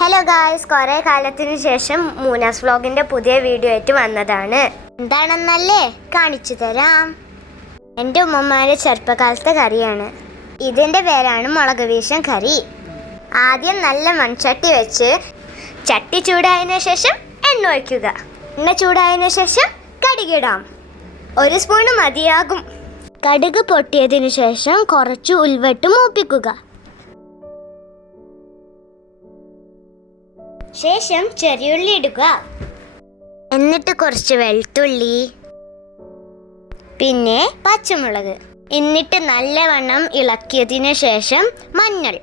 Hello guys, കുറേ കാലത്തിന് ശേഷം മൂനാസ് വ്ലോഗിൻ്റെ പുതിയ വീഡിയോ ആയിട്ട് വന്നതാണ്. എന്താണെന്നല്ലേ കാണിച്ചു തരാം. എൻ്റെ ഉമ്മമാരുടെ ചെറുപ്പകാലത്തെ കറിയാണ്. ഇതിൻ്റെ പേരാണ് മുളക് വീശൻ കറി. ആദ്യം നല്ല മൺചട്ടി വെച്ച് ചട്ടി ചൂടായതിനു ശേഷം എണ്ണ ഒഴിക്കുക. എണ്ണ ചൂടായതിനു ശേഷം കടുകിടാം. 1 സ്പൂണ് മതിയാകും. കടുക് പൊട്ടിയതിനു ശേഷം കുറച്ച് ഉൽവട്ട് മൂപ്പിക്കുക. ശേഷം ചെറിയുള്ളി ഇടുക. എന്നിട്ട് കുറച്ച് വെളുത്തുള്ളി, പിന്നെ പച്ചമുളക്. എന്നിട്ട് നല്ലവണ്ണം ഇളക്കിയതിനു ശേഷം മഞ്ഞൾ,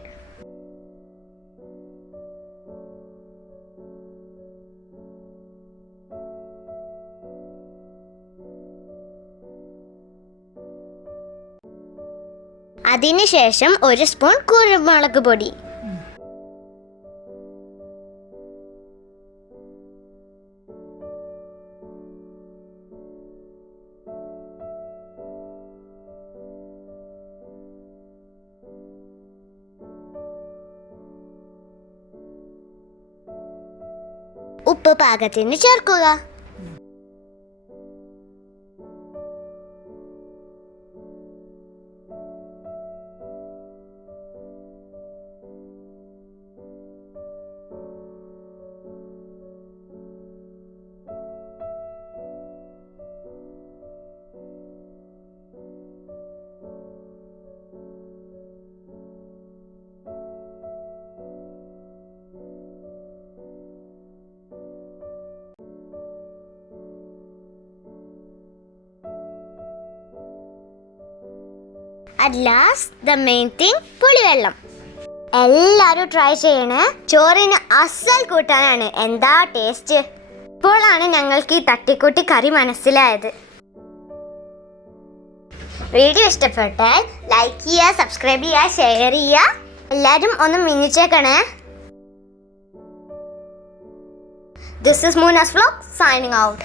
അതിനുശേഷം 1 സ്പൂൺ കുരുമുളക് പൊടി, ഉപ്പ് പാകത്തിന് ചേർക്കുക. At last, the main thing, പുളിവെള്ളം. എല്ലാവരും ട്രൈ ചെയ്യണേ. ചോറിന് അസൽ കൂട്ടാനാണ്. എന്താ ടേസ്റ്റ്! ഇപ്പോഴാണ് ഞങ്ങൾക്ക് ഈ തട്ടിക്കൂട്ടി കറി മനസ്സിലായത്. വീഡിയോ ഇഷ്ടപ്പെട്ടാൽ ലൈക്ക് ചെയ്യുക, സബ്സ്ക്രൈബ് ചെയ്യുക, ഷെയർ ചെയ്യുക. എല്ലാവരും ഒന്ന് മിന്നിച്ചേക്കണേ. This is Moona's Vlog signing out.